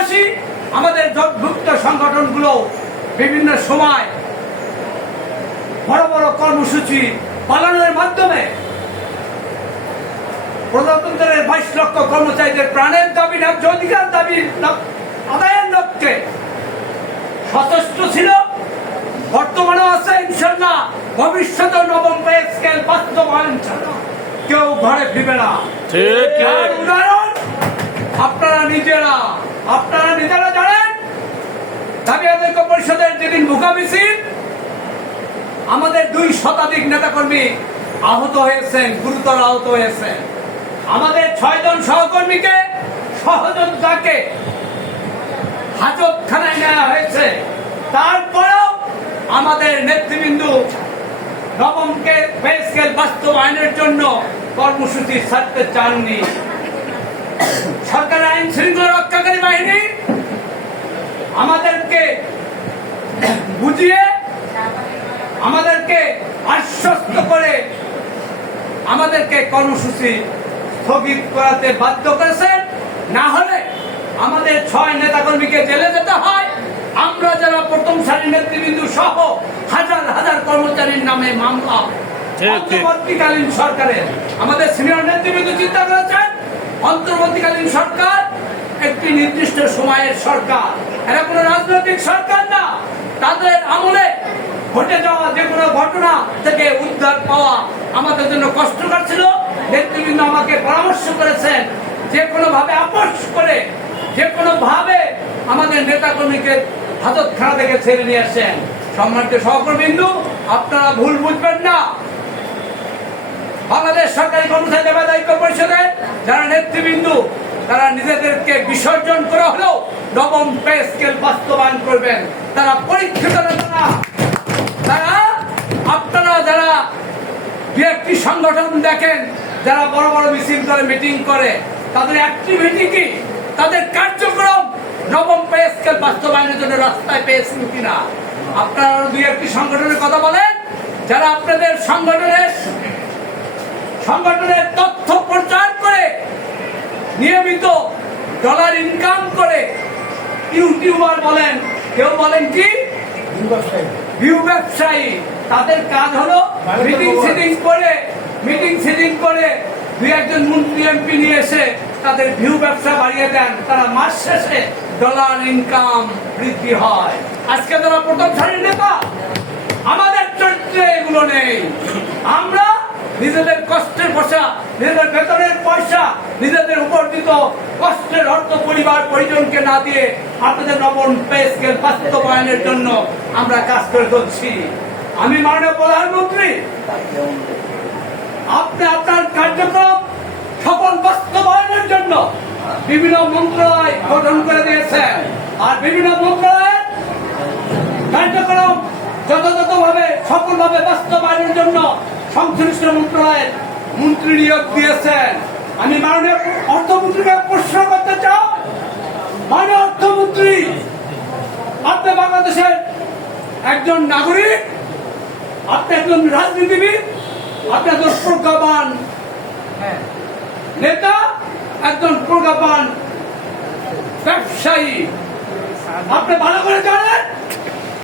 পাশাপাশি আমাদের জোটভুক্ত সংগঠনগুলো বিভিন্ন সময় বড় বড় কর্মসূচি পালনের মাধ্যমে প্রজাতন্ত্রের 22 লক্ষ কর্মচারীদের প্রাণের দাবি, ন্যায্য অধিকার দাবি আদায়ের লক্ষ্যে সচেষ্ট ছিল, বর্তমানে আছে ইনশাল্লাহ। ভবিষ্যতে নবম পে স্কেল বাস্তবায়ন ছাড়া কেউ ঘরে ফিরবে না। উদাহরণ আপনারা নিজেরা জানেন। দাবি আদায় পরিষদের যেদিন ভুকা মিছিল, আমাদের 2 শতাধিক নেতাকর্মী আহত হয়েছেন, গুরুতর আহত হয়েছেন। আমাদের 6 জন সহকর্মীকে সহযোদ্ধাকে হাজতখানায় নেওয়া হয়েছে। তারপরেও আমাদের নেতৃবৃন্দ নবম পে স্কেল বাস্তবায়নের জন্য কর্মসূচি ছাড়তে চাননি। সরকারের আইন শৃঙ্খলা রক্ষাকারী বাহিনী আমাদেরকে বুঝিয়ে, আমাদেরকে আশ্বস্ত করে আমাদেরকে কর্মসূচি স্থগিত করাতে বাধ্য করেছেন। না হলে আমাদের 6 নেতাকর্মীকে জেলে যেতে হয়। আমরা যারা প্রথম সারির নেতৃবৃন্দ সহ হাজার হাজার কর্মচারীর নামে মামলা। অন্তর্বর্তীকালীন সরকারের আমাদের সিনিয়র নেতৃবৃন্দ চিন্তা করেছেন, অন্তর্বর্তীকালীন সরকার একটি নির্দিষ্ট সময়ের সরকার, এরা কোনো রাজনৈতিক সরকার না। তাদের আমলে ঘটে যাওয়া যে কোনো ঘটনা থেকে উদ্ধার পাওয়া আমাদের জন্য কষ্টকর ছিল। নেতৃবৃন্দ আমাকে পরামর্শ করেছেন যে কোনো ভাবে আপোষ করে, যে কোনো ভাবে আমাদের নেতাকর্মীকে হাজতখানা থেকে ছেড়ে নিয়ে আসেন। সম্মানিত সহকর্মীবৃন্দ, আপনারা ভুল বুঝবেন না। বাংলাদেশ সরকারি কর্মচারী দাবি ঐক্য পরিষদের যারা নেতৃবৃন্দ, তারা নিজেদেরকে বিসর্জন করে হলেও নবম পে স্কেল বাস্তবায়ন করবেন। তারা পরীক্ষিত নেতা না। তারা আপনারা যারা একটি সংগঠন দেখেন, যারা বড় বড় মিছিল করে, মিটিং করে, তাদের অ্যাক্টিভিটি কি, তাদের কার্যক্রম নবম পে স্কেল বাস্তবায়নের জন্য রাস্তায় পেয়েছেন কিনা? আপনারা 2-1টি সংগঠনের কথা বলেন, যারা আপনাদের সংগঠনের তথ্য প্রচার করে নিয়মিত ডলার ইনকাম করে, ইউটিউবার বলেন, কেউ বলেন কি ভিউ ব্যবসায়ী। তাদের কাজ হলো মিটিং সিটিং করে 2-1জন মন্ত্রী এমপি নিয়ে এসে তাদের ভিউ ব্যবসা বাড়িয়ে দেন। তারা মাস শেষে ডলার ইনকাম বৃদ্ধি হয়। আজকে তারা প্রথম সারির নেতা। আমাদের চরিত্রে এগুলো নেই। আমরা নিজেদের কষ্টের পয়সা, নিজেদের বেতনের পয়সা, নিজেদের উপার্জিত কষ্টের অর্থ পরিবার পরিজনকে না দিয়ে আপনাদের নবম পে স্কেল বাস্তবায়নের জন্য আমরা কাজ করে চলছি। আমি মাননীয় প্রধানমন্ত্রী, আপনি আপনার কার্যক্রম সফল বাস্তবায়নের জন্য বিভিন্ন মন্ত্রণালয় গঠন করে দিয়েছেন। আর বিভিন্ন মন্ত্রণালয়ের কার্যক্রম যথাযথভাবে সফলভাবে বাস্তবায়নের জন্য সংশ্লিষ্ট মন্ত্রণালয়ের মন্ত্রী নিয়োগ দিয়েছেন। আমি মাননীয় অর্থমন্ত্রীকে প্রশ্ন করতে চাই, মাননীয় অর্থমন্ত্রী, আপনি বাংলাদেশের একজন নাগরিক, আপনি একজন রাজনীতিবিদ, আপনি একজন প্রজ্ঞাবান নেতা, একজন প্রজ্ঞাবান ব্যবসায়ী। আপনি ভালো করে জানেন